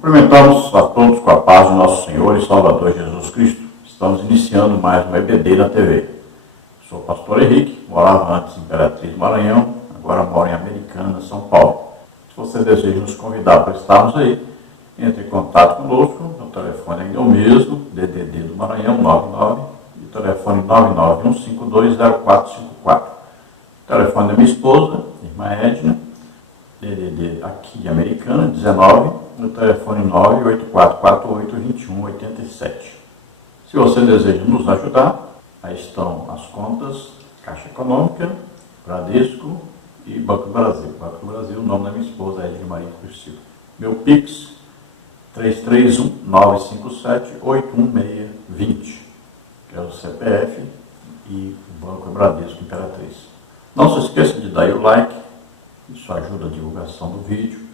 Cumprimentamos a todos com a paz do nosso Senhor e Salvador Jesus Cristo. Estamos iniciando mais uma EBD na TV. Sou o pastor Henrique, morava antes em Imperatriz, Maranhão, agora moro em Americana, São Paulo. Se você deseja nos convidar para estarmos aí, entre em contato conosco, no telefone ainda é o mesmo, DDD do Maranhão, 99, e o telefone 991520454. O telefone da minha esposa, irmã Edna, DDD aqui de Americana, 19, no telefone 984482187. Se você deseja nos ajudar, aí estão as contas Caixa Econômica, Bradesco e Banco do Brasil. Banco do Brasil, o nome da minha esposa é Edna Maria Cruz Silva. Meu Pix, 331-957-81620, que é o CPF e o Banco Bradesco Imperatriz. Não se esqueça de dar o like, isso ajuda a divulgação do vídeo.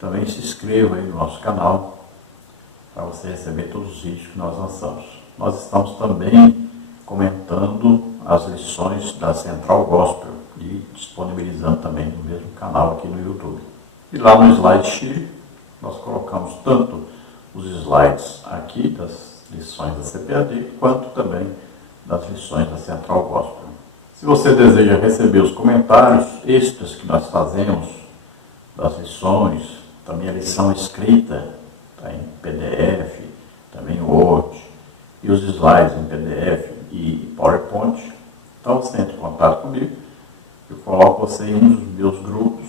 Também se inscreva aí no nosso canal para você receber todos os vídeos que nós lançamos. Nós estamos também comentando as lições da Central Gospel e disponibilizando também no mesmo canal aqui no YouTube. E lá no Slide Sheet nós colocamos tanto os slides aqui das lições da CPAD quanto também das lições da Central Gospel. Se você deseja receber os comentários extras que nós fazemos das lições, também a lição escrita está em PDF, também o Word, e os slides em PDF e PowerPoint, então você entra em contato comigo, eu coloco você em um dos meus grupos.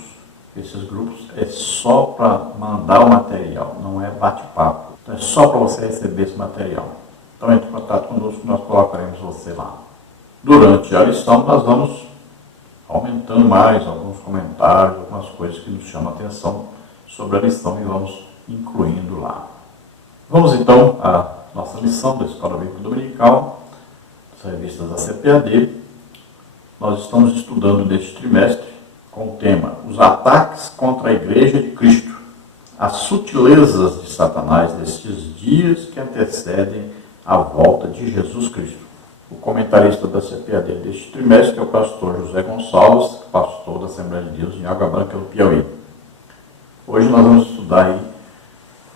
Esses grupos é só para mandar o material, não é bate-papo, então é só para você receber esse material. Então entre em contato conosco, nós colocaremos você lá. Durante a lição, nós vamos aumentando mais alguns comentários, algumas coisas que nos chamam a atenção sobre a lição e vamos incluindo lá. Vamos então à nossa lição da Escola Bíblica Dominical, das revistas da CPAD. Nós estamos estudando neste trimestre com o tema Os ataques contra a Igreja de Cristo, as sutilezas de Satanás nestes dias que antecedem a volta de Jesus Cristo. O comentarista da CPAD deste trimestre é o pastor José Gonçalves, pastor da Assembleia de Deus em Água Branca, no Piauí. Hoje nós vamos estudar aí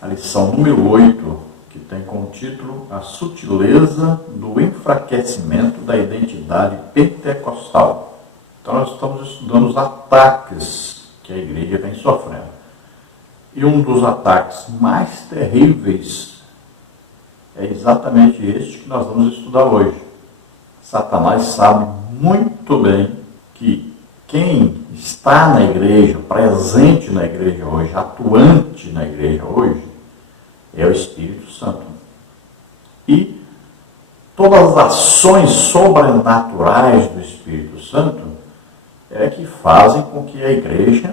a lição número 8, que tem como título A Sutileza do Enfraquecimento da Identidade Pentecostal. Então nós estamos estudando os ataques que a igreja vem sofrendo. E um dos ataques mais terríveis é exatamente este que nós vamos estudar hoje. Satanás sabe muito bem que quem está na igreja, presente na igreja hoje, atuante na igreja hoje, é o Espírito Santo. E todas as ações sobrenaturais do Espírito Santo é que fazem com que a igreja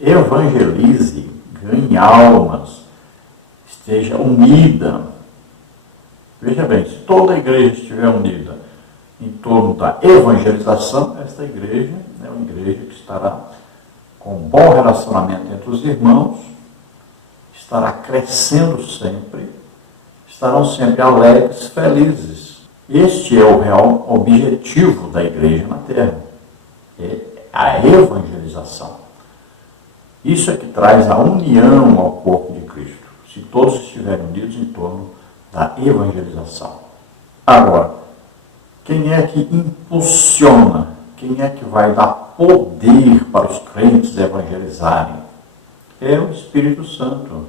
evangelize, ganhe almas, esteja unida. Veja bem, se toda a igreja estiver unida em torno da evangelização, esta igreja é uma igreja que estará com um bom relacionamento entre os irmãos, estará crescendo sempre, estarão sempre alegres, felizes. Este é o real objetivo da igreja na terra, é a evangelização. Isso é que traz a união ao corpo de Cristo, se todos estiverem unidos em torno da evangelização. Agora, quem é que impulsiona? Quem é que vai dar poder para os crentes evangelizarem? É o Espírito Santo.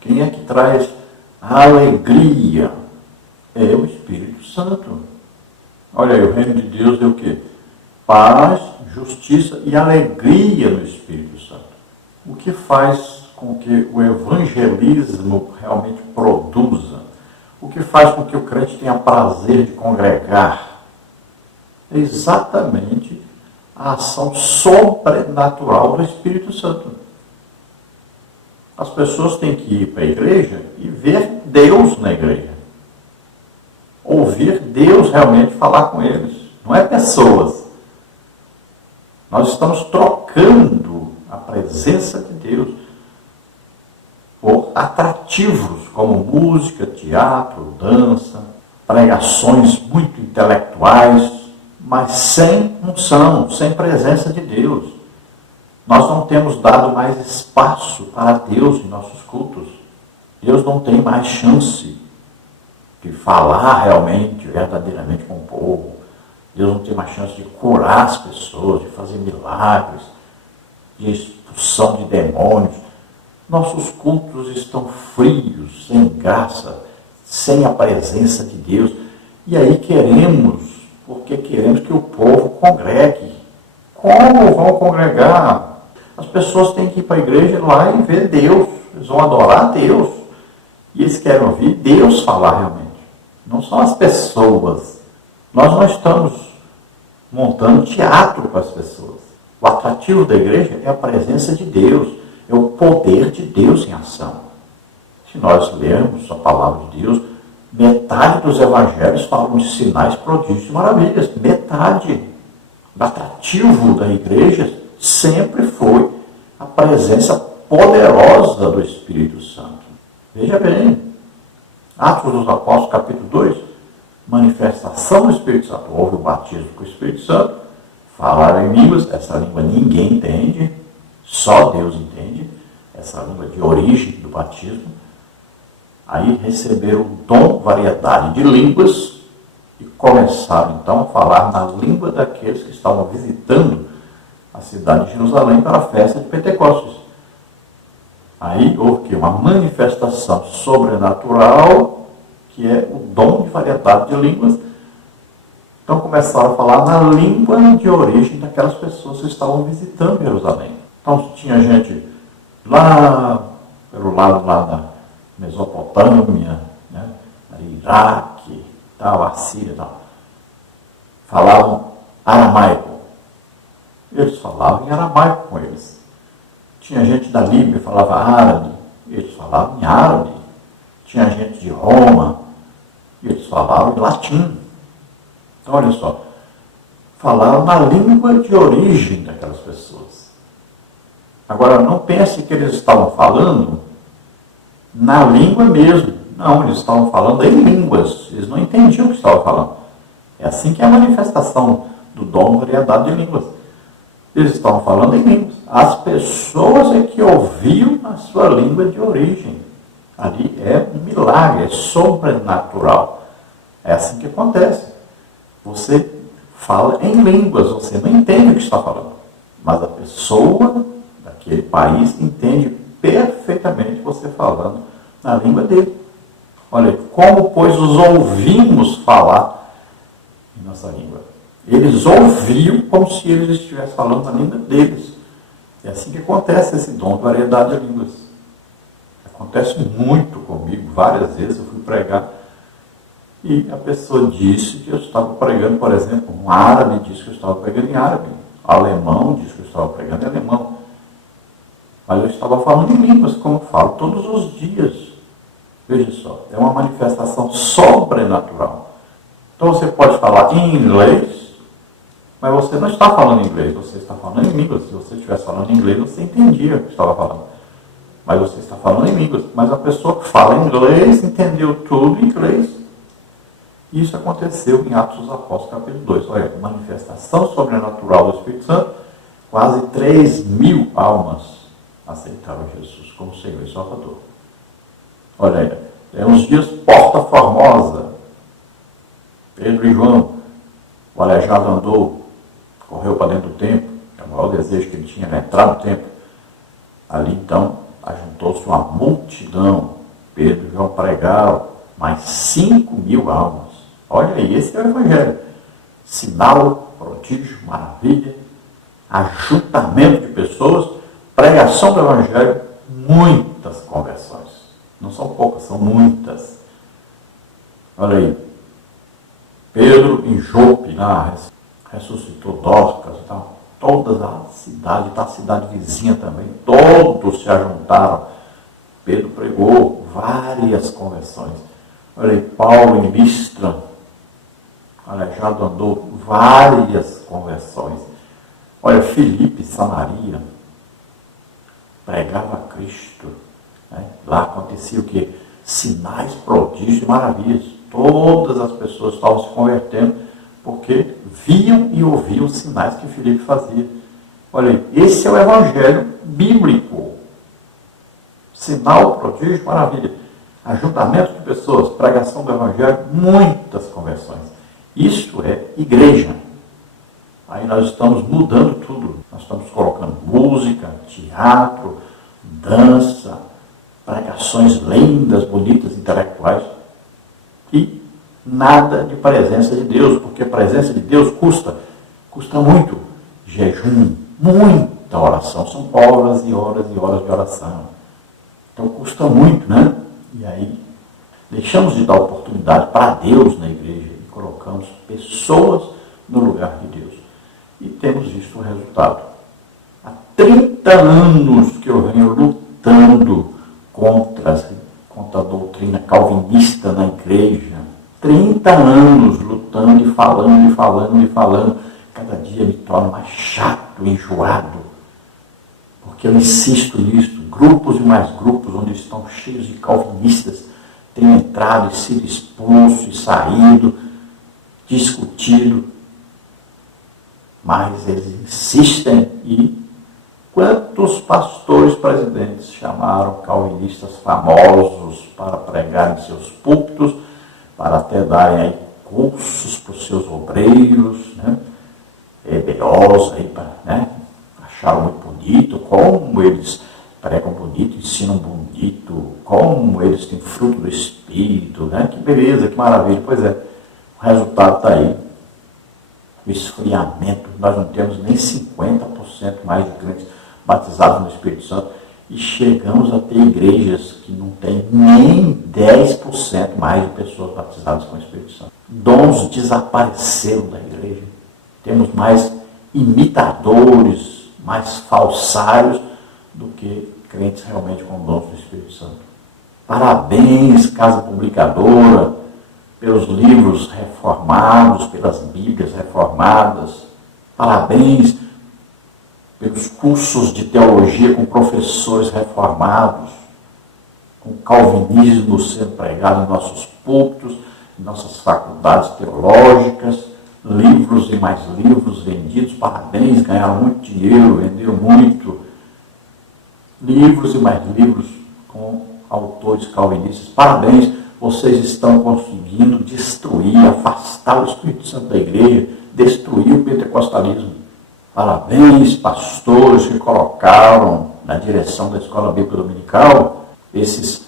Quem é que traz a alegria? É o Espírito Santo. Olha aí, o reino de Deus é o quê? Paz, justiça e alegria no Espírito Santo. O que faz com que o evangelismo realmente produza? O que faz com que o crente tenha prazer de congregar? É exatamente a ação sobrenatural do Espírito Santo. As pessoas têm que ir para a igreja e ver Deus na igreja. Ouvir Deus realmente falar com eles. Não é pessoas. Nós estamos trocando a presença de Deus por atrativos como música, teatro, dança, pregações muito intelectuais, mas sem unção, sem presença de Deus. Nós não temos dado mais espaço para Deus em nossos cultos. Deus não tem mais chance de falar realmente, verdadeiramente com o povo. Deus não tem mais chance de curar as pessoas, de fazer milagres, de expulsão de demônios. Nossos cultos estão frios, sem graça, sem a presença de Deus. E aí porque queremos que o povo congregue. Como vão congregar? As pessoas têm que ir para a igreja lá e ver Deus. Eles vão adorar a Deus. E eles querem ouvir Deus falar realmente. Não são as pessoas. Nós não estamos montando teatro para as pessoas. O atrativo da igreja é a presença de Deus. É o poder de Deus em ação. Se nós lermos a palavra de Deus, metade dos evangelhos falam de sinais, prodígios e maravilhas. Metade. O atrativo da igreja sempre foi a presença poderosa do Espírito Santo. Veja bem, Atos dos Apóstolos, capítulo 2, manifestação do Espírito Santo. Houve o batismo com o Espírito Santo, falaram em línguas, essa língua ninguém entende, só Deus entende, essa língua de origem do batismo. Aí receberam o dom, variedade de línguas, e começaram então a falar na língua daqueles que estavam visitando a cidade de Jerusalém para a festa de Pentecostes. Aí houve uma manifestação sobrenatural, que é o dom de variedade de línguas. Então começaram a falar na língua de origem daquelas pessoas que estavam visitando Jerusalém. Então tinha gente lá pelo lado lá da Mesopotâmia, né, Iraque, tal, a Síria, tal. Falavam aramaico. Eles falavam em aramaico com eles. Tinha gente da Líbia que falava árabe, eles falavam em árabe. Tinha gente de Roma, eles falavam em latim. Então, olha só, falaram na língua de origem daquelas pessoas. Agora, não pense que eles estavam falando na língua mesmo. Não, eles estavam falando em línguas. Eles não entendiam o que estavam falando. É assim que é a manifestação do dom variedade de línguas. Eles estavam falando em línguas. As pessoas é que ouviam a sua língua de origem. Ali é um milagre, é sobrenatural. É assim que acontece. Você fala em línguas, você não entende o que está falando. Mas a pessoa daquele país entende perfeitamente você falando na língua dele. Olha, como, pois, os ouvimos falar em nossa língua? Eles ouviam como se eles estivessem falando na língua deles. É assim que acontece esse dom de variedade de línguas. Acontece muito comigo, várias vezes eu fui pregar e a pessoa disse que eu estava pregando, por exemplo, um árabe disse que eu estava pregando em árabe, alemão disse que eu estava pregando em alemão. Mas eu estava falando em línguas, como eu falo todos os dias. Veja só, é uma manifestação sobrenatural. Então você pode falar em inglês, mas você não está falando inglês, você está falando em línguas. Se você estivesse falando inglês, você entendia o que estava falando. Mas você está falando em línguas. Mas a pessoa que fala inglês entendeu tudo em inglês. Isso aconteceu em Atos dos Apóstolos, capítulo 2. Olha, manifestação sobrenatural do Espírito Santo, quase 3.000 almas aceitaram Jesus como Senhor e Salvador. Olha aí, é uns dias Porta Formosa. Pedro e João, o aleijado andou, correu para dentro do templo, é o maior desejo que ele tinha, era entrar no templo. Ali então, ajuntou-se uma multidão. Pedro e João pregaram, mais 5.000 almas. Olha aí, esse é o Evangelho. Sinal, prodígio, maravilha, ajuntamento de pessoas, pregação do Evangelho, muitas conversões. Não são poucas, são muitas. Olha aí, Pedro em Jope, lá, ressuscitou Dorcas e tal. Toda a cidade, a cidade vizinha também, todos se ajuntaram. Pedro pregou várias conversões. Olha aí, Paulo em Listra, aleijado andou, várias conversões. Olha, Filipe, Samaria, pregava Cristo. Né? Lá acontecia o quê? Sinais, prodígios e maravilhas. Todas as pessoas estavam se convertendo porque viam e ouviam os sinais que Filipe fazia. Olha aí, esse é o Evangelho bíblico. Sinal, prodígio, maravilha. ajuntamento de pessoas, pregação do Evangelho, muitas conversões. Isso é igreja. Aí nós estamos mudando tudo. Nós estamos colocando música, teatro, dança, pregações lindas, bonitas, intelectuais. E nada de presença de Deus, porque a presença de Deus custa muito. Jejum, muita oração. São horas e horas e horas de oração. Então custa muito, né? E aí deixamos de dar oportunidade para Deus na igreja e colocamos pessoas no lugar de Deus. E temos visto o resultado. Há 30 anos que eu venho lutando contra a doutrina calvinista na igreja. 30 anos lutando e falando. Cada dia me torno mais chato, enjoado. Porque eu insisto nisso. Grupos e mais grupos onde estão cheios de calvinistas têm entrado e sido expulso e saído, discutido. Mas eles insistem. E quantos pastores presidentes chamaram calvinistas famosos para pregar em seus púlpitos, para até darem aí cursos para os seus obreiros, né? EBOs, aí, né? Acharam muito bonito, como eles pregam bonito, ensinam bonito, como eles têm fruto do Espírito, né? Que beleza, que maravilha. Pois é, o resultado está aí. O esfriamento, nós não temos nem 50% mais de crentes batizados no Espírito Santo e chegamos a ter igrejas que não tem nem 10% mais de pessoas batizadas com o Espírito Santo. Dons desapareceram da igreja. Temos mais imitadores, mais falsários do que crentes realmente com dons do Espírito Santo. Parabéns, Casa Publicadora, pelos livros reformados, pelas Bíblias reformadas. Parabéns pelos cursos de teologia com professores reformados, com calvinismo sendo pregado em nossos púlpitos, em nossas faculdades teológicas, livros e mais livros vendidos. Parabéns, ganharam muito dinheiro, venderam muito. Livros e mais livros com autores calvinistas. Parabéns, vocês estão conseguindo destruir, afastar o Espírito Santo da igreja, destruir o pentecostalismo. Parabéns, pastores que colocaram na direção da Escola Bíblica Dominical esses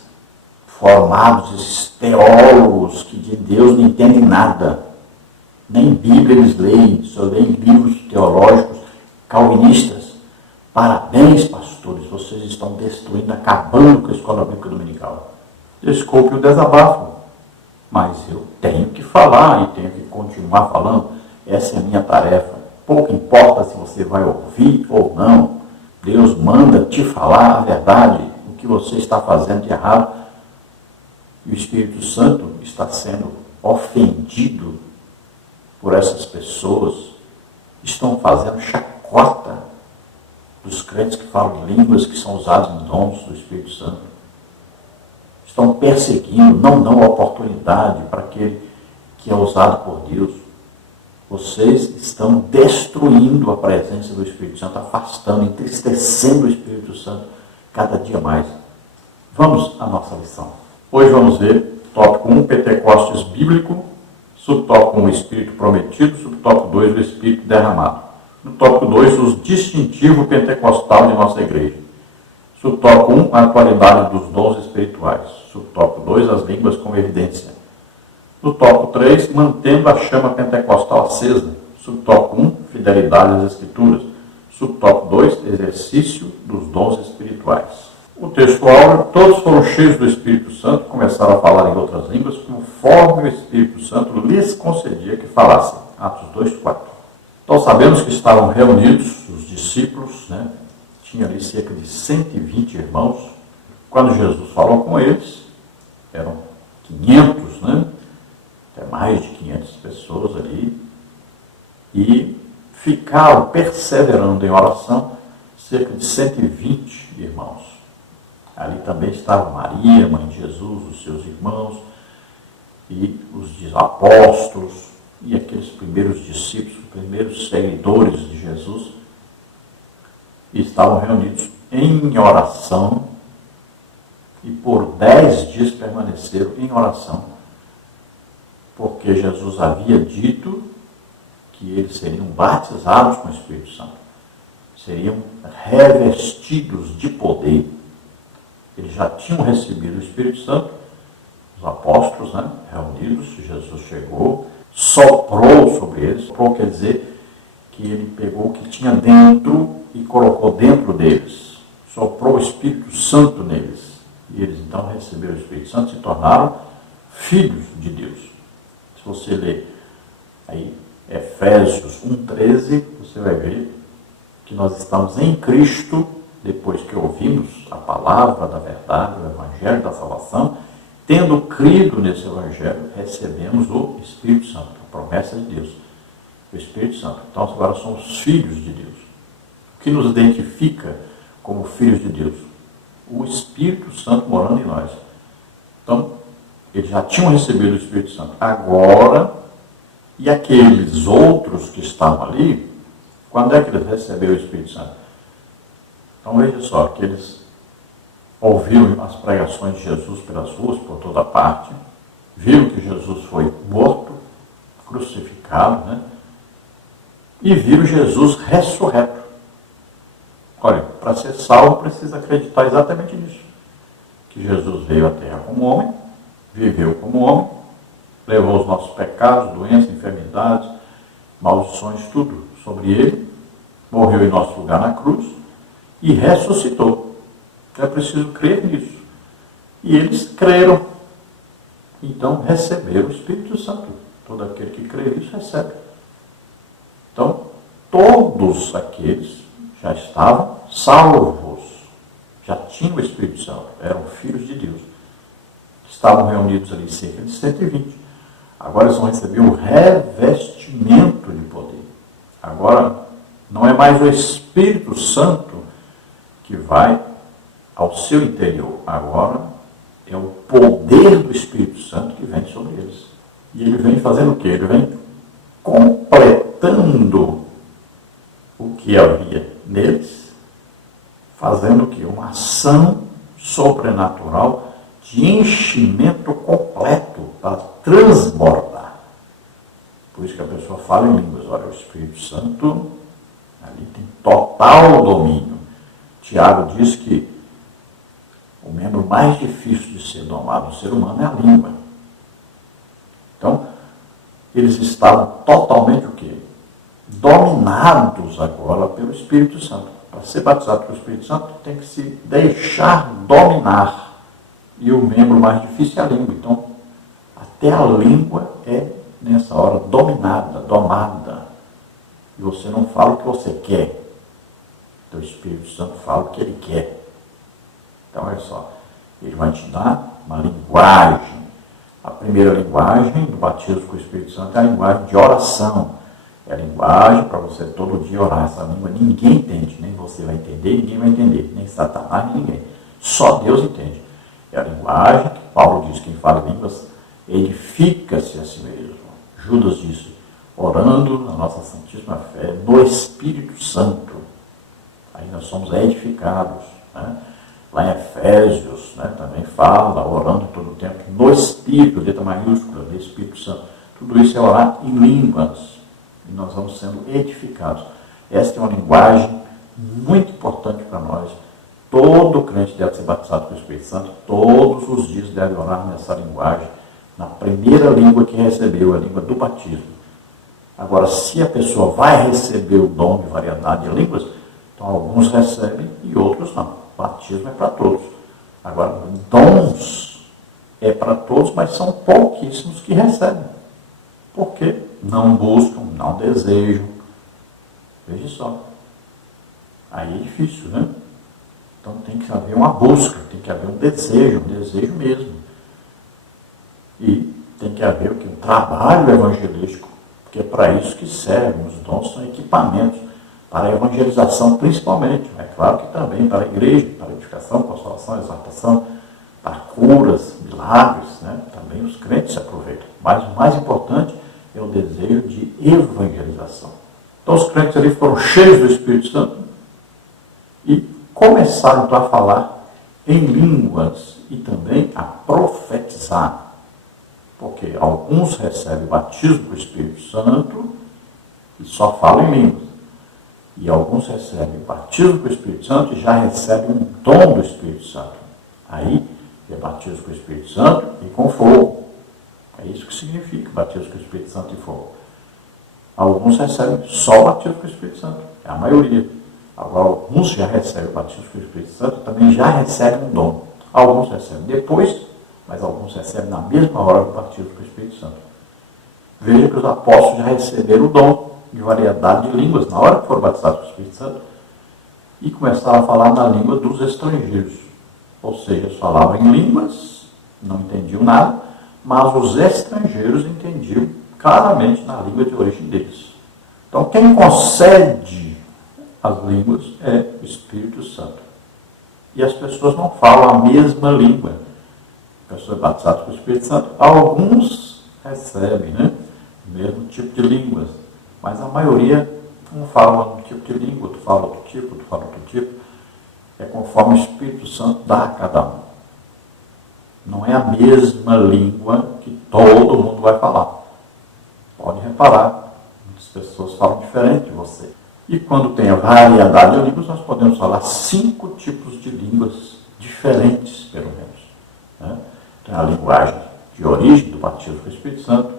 formados, esses teólogos que de Deus não entendem nada. Nem Bíblia eles leem, só leem livros teológicos calvinistas. Parabéns, pastores, vocês estão destruindo, acabando com a Escola Bíblica Dominical. Desculpe o desabafo, mas eu tenho que falar e tenho que continuar falando. Essa é a minha tarefa. Pouco importa se você vai ouvir ou não. Deus manda te falar a verdade, o que você está fazendo de errado. E o Espírito Santo está sendo ofendido por essas pessoas. Estão fazendo chacota dos crentes que falam línguas que são usados em dons do Espírito Santo. Estão perseguindo, não dão oportunidade para aquele que é usado por Deus. Vocês estão destruindo a presença do Espírito Santo, afastando, entristecendo o Espírito Santo cada dia mais. Vamos à nossa lição. Hoje vamos ver tópico 1, Pentecostes bíblico, subtópico 1, Espírito prometido, subtópico 2, o Espírito derramado. No tópico 2, os distintivos pentecostal de nossa igreja. Subtópico 1, a atualidade dos dons espirituais. Subtópico 2, as línguas como evidência. No tópico 3, mantendo a chama pentecostal acesa. Subtópico 1, fidelidade às Escrituras. Subtópico 2, exercício dos dons espirituais. O texto áureo, todos foram cheios do Espírito Santo, começaram a falar em outras línguas, conforme o Espírito Santo lhes concedia que falassem. Atos 2, 4. Então sabemos que estavam reunidos os discípulos, né? Tinha ali cerca de 120 irmãos. Quando Jesus falou com eles, eram 500, né? Até mais de 500 pessoas ali. E ficaram perseverando em oração cerca de 120 irmãos. Ali também estava Maria, mãe de Jesus, os seus irmãos, e os apóstolos, e aqueles primeiros discípulos, os primeiros seguidores de Jesus, estavam reunidos em oração, e por 10 dias permaneceram em oração, porque Jesus havia dito que eles seriam batizados com o Espírito Santo, seriam revestidos de poder. Eles já tinham recebido o Espírito Santo, os apóstolos, reunidos, Jesus chegou, soprou sobre eles. Soprou quer dizer que ele pegou o que tinha dentro e colocou dentro deles, soprou o Espírito Santo neles, e eles então receberam o Espírito Santo e se tornaram filhos de Deus. Se você ler aí Efésios 1,13, você vai ver que nós estamos em Cristo, depois que ouvimos a palavra da verdade, o Evangelho da salvação, tendo crido nesse Evangelho, recebemos o Espírito Santo, a promessa de Deus, o Espírito Santo. Então agora somos filhos de Deus. O que nos identifica como filhos de Deus? O Espírito Santo morando em nós. Então, eles já tinham recebido o Espírito Santo. Agora, e aqueles outros que estavam ali, quando é que eles receberam o Espírito Santo? Então veja só, que eles ouviram as pregações de Jesus pelas ruas, por toda parte, viram que Jesus foi morto, crucificado, e viram Jesus ressurreto. Olha, para ser salvo precisa acreditar exatamente nisso, que Jesus veio à Terra como homem, viveu como homem, levou os nossos pecados, doenças, enfermidades, maldições, tudo sobre ele, morreu em nosso lugar na cruz e ressuscitou. É preciso crer nisso. E eles creram. Então receberam o Espírito Santo. Todo aquele que crê nisso recebe. Então, todos aqueles já estavam salvos, já tinham o Espírito Santo, eram filhos de Deus. Estavam reunidos ali cerca de 120. Agora eles vão receber o revestimento de poder. Agora, não é mais o Espírito Santo que vai ao seu interior. Agora, é o poder do Espírito Santo que vem sobre eles. E ele vem fazendo o quê? Ele vem completando o que havia neles, fazendo o quê? Uma ação sobrenatural de enchimento completo para transbordar. Por isso que a pessoa fala em línguas. Olha, o Espírito Santo ali tem total domínio. Tiago diz que o membro mais difícil de ser domado no ser humano é a língua. Então, eles estavam totalmente o quê? Dominados agora pelo Espírito Santo. Para ser batizado pelo Espírito Santo, tem que se deixar dominar. E o membro mais difícil é a língua. Então, até a língua é, nessa hora, dominada, domada. E você não fala o que você quer. Então, o Espírito Santo fala o que ele quer. Então, olha só. Ele vai te dar uma linguagem. A primeira linguagem do batismo com o Espírito Santo é a linguagem de oração. É a linguagem para você todo dia orar. Essa língua ninguém entende. Nem você vai entender, ninguém vai entender. Nem Satanás, nem ninguém. Só Deus entende. É a linguagem que Paulo diz, quem fala línguas, edifica-se a si mesmo. Judas disse, orando na nossa santíssima fé, no Espírito Santo. Aí nós somos edificados. Lá em Efésios, também fala, orando todo o tempo, no Espírito, letra maiúscula, do Espírito Santo. Tudo isso é orar em línguas. E nós vamos sendo edificados. Esta é uma linguagem muito importante para nós. Todo crente deve ser batizado com o Espírito Santo. Todos os dias deve orar nessa linguagem, na primeira língua que recebeu, a língua do batismo. Agora, se a pessoa vai receber o dom de variedade de línguas, então alguns recebem e outros não. O batismo é para todos. Agora, dons é para todos, mas são pouquíssimos que recebem. Por quê? Não buscam, não desejam. Veja só. Aí é difícil, Então tem que haver uma busca, tem que haver um desejo mesmo. E tem que haver um trabalho evangelístico, porque é para isso que servem. Os dons são equipamentos para a evangelização principalmente. É claro que também para a igreja, para a edificação, consolação, exortação, para curas, milagres, também os crentes se aproveitam. Mas o mais importante é o desejo de evangelização. Então os crentes ali foram cheios do Espírito Santo e começaram então a falar em línguas. e também a profetizar. Porque alguns recebem o batismo com o Espírito Santo e só falam em línguas. E alguns recebem o batismo com o Espírito Santo e já recebem um dom do Espírito Santo. Aí é batismo com o Espírito Santo e com fogo. É isso que significa batismo com o Espírito Santo e fogo. Alguns recebem só o batismo com o Espírito Santo, é a maioria. Agora, alguns já recebem o batismo com o Espírito Santo e também já recebem um dom. Alguns recebem depois, mas alguns recebem na mesma hora do batismo com o Espírito Santo. Veja que os apóstolos já receberam o dom de variedade de línguas na hora que foram batizados com o Espírito Santo e começaram a falar na língua dos estrangeiros. Ou seja, eles falavam em línguas, não entendiam nada, mas os estrangeiros entendiam claramente na língua de origem deles. Então, quem concede as línguas é o Espírito Santo. E as pessoas não falam a mesma língua. Pessoas batizadas com o Espírito Santo, alguns recebem, o mesmo tipo de línguas, mas a maioria não fala um tipo de língua, tu fala outro tipo, tu fala outro tipo. É conforme o Espírito Santo dá a cada um. Não é a mesma língua que todo mundo vai falar. Pode reparar, muitas pessoas falam diferente de você. E quando tem a variedade de línguas, nós podemos falar 5 tipos de línguas diferentes, pelo menos. Tem a linguagem de origem do batismo com o Espírito Santo,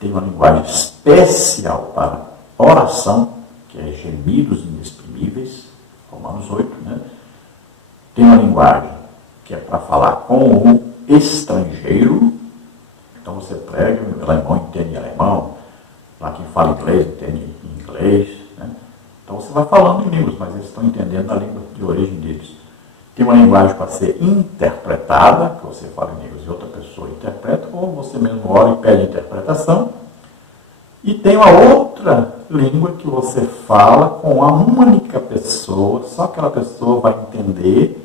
tem uma linguagem especial para oração, que é gemidos inexprimíveis, Romanos 8, Tem uma linguagem que é para falar com o estrangeiro. Então você prega, o alemão entende alemão, lá quem fala inglês entende inglês. Então você vai falando em línguas, mas eles estão entendendo a língua de origem deles. Tem uma linguagem para ser interpretada, que você fala em línguas e outra pessoa interpreta, ou você mesmo ora e pede interpretação. E tem uma outra língua que você fala com uma única pessoa, só aquela pessoa vai entender.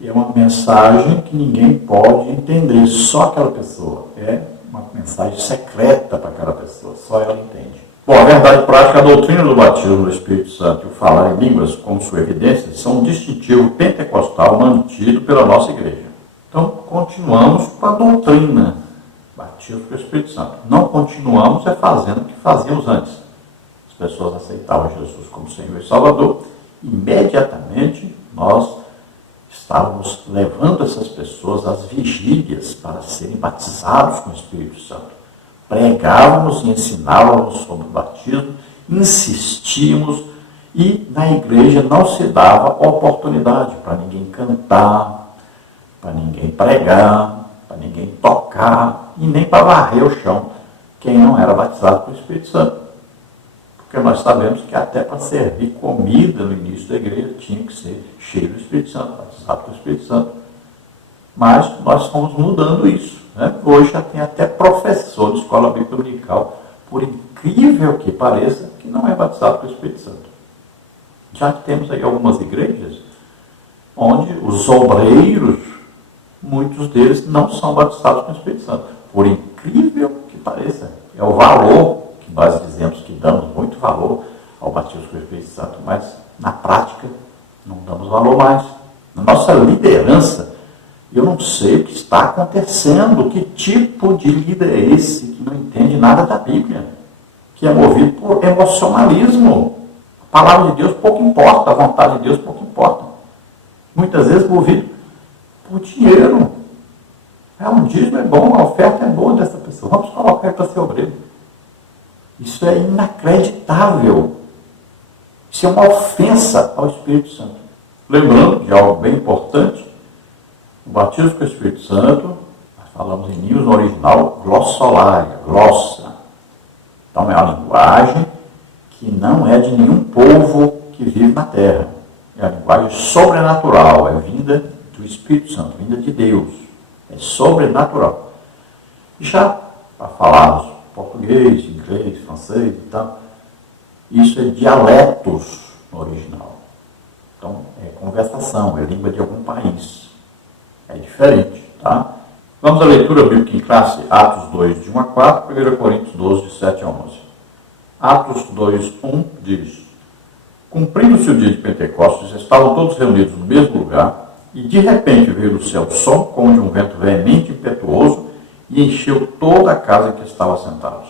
E é uma mensagem que ninguém pode entender, só aquela pessoa. É uma mensagem secreta para aquela pessoa, só ela entende. Bom, a verdade prática, a doutrina do batismo do Espírito Santo e o falar em línguas como sua evidência são um distintivo pentecostal mantido pela nossa igreja. Então, continuamos com a doutrina, batismo com o Espírito Santo. Não continuamos fazendo o que fazíamos antes. As pessoas aceitavam Jesus como Senhor e Salvador. Imediatamente, nós estávamos levando essas pessoas às vigílias para serem batizados com o Espírito Santo. Pregávamos e ensinávamos sobre o batismo, insistíamos e na igreja não se dava oportunidade para ninguém cantar, para ninguém pregar, para ninguém tocar e nem para varrer o chão quem não era batizado com o Espírito Santo. Porque nós sabemos que até para servir comida no início da igreja tinha que ser cheio do Espírito Santo, batizado com o Espírito Santo. Mas nós estamos mudando isso. Hoje já tem até professor de escola bíblica dominical, por incrível que pareça, que não é batizado com o Espírito Santo. Já temos aí algumas igrejas onde os obreiros, muitos deles não são batizados com o Espírito Santo. Por incrível que pareça, é o valor que nós dizemos que damos muito valor ao batismo com o Espírito Santo, mas na prática não damos valor mais. Na nossa liderança, eu não sei o que está acontecendo, que tipo de líder é esse que não entende nada da Bíblia, que é movido por emocionalismo. A palavra de Deus pouco importa, a vontade de Deus pouco importa. Muitas vezes movido por dinheiro. Um dízimo é bom, a oferta é boa dessa pessoa, vamos colocar ele para ser obreiro. Isso é inacreditável. Isso é uma ofensa ao Espírito Santo. Lembrando de algo bem importante, o batismo com o Espírito Santo, nós falamos em línguas no original, glossolalia, glossa. Então é uma linguagem que não é de nenhum povo que vive na terra. É uma linguagem sobrenatural, é vinda do Espírito Santo, vinda de Deus. É sobrenatural. E já para falarmos português, inglês, francês e tal, isso é dialetos no original. Então é conversação, é língua de algum país. É diferente, tá? Vamos à leitura bíblica em classe, Atos 2, de 1 a 4, 1 Coríntios 12, de 7 a 11. Atos 2, 1 diz: Cumprindo-se o dia de Pentecostes, estavam todos reunidos no mesmo lugar, e de repente veio do céu som como de um vento veemente e impetuoso, e encheu toda a casa em que estavam sentados.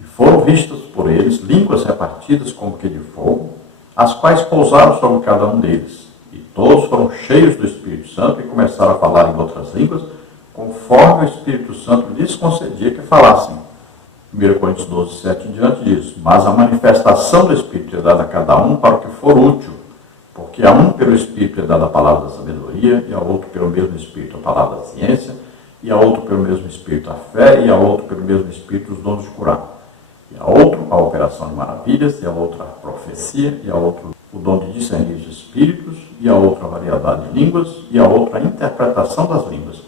E foram vistas por eles línguas repartidas como que de fogo, as quais pousaram sobre cada um deles. E todos foram cheios do Espírito Santo e começaram a falar em outras línguas, conforme o Espírito Santo lhes concedia que falassem. 1 Coríntios 12, 7 em diante diz: mas a manifestação do Espírito é dada a cada um para o que for útil, porque a um pelo Espírito é dada a palavra da sabedoria, e a outro pelo mesmo Espírito a palavra da ciência, e a outro pelo mesmo Espírito a fé, e a outro pelo mesmo Espírito os dons de curar, e a outro a operação de maravilhas, e a outro a profecia, e a outro o dom de discernir os espíritos, e a outro a variedade de línguas, e a outro a interpretação das línguas.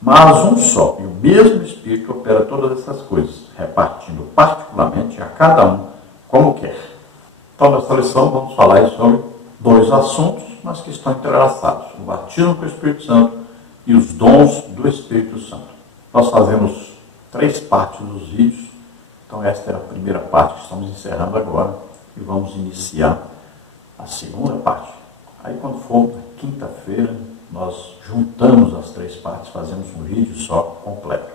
Mas um só e o mesmo Espírito opera todas essas coisas, repartindo particularmente a cada um como quer. Então, nesta lição, vamos falar sobre dois assuntos, mas que estão entrelaçados: o batismo com o Espírito Santo e os dons do Espírito Santo. Nós fazemos 3 partes dos vídeos, então esta é a primeira parte que estamos encerrando agora, e vamos iniciar a segunda parte. Aí, quando for na quinta-feira, nós juntamos as 3 partes, fazemos um vídeo só completo.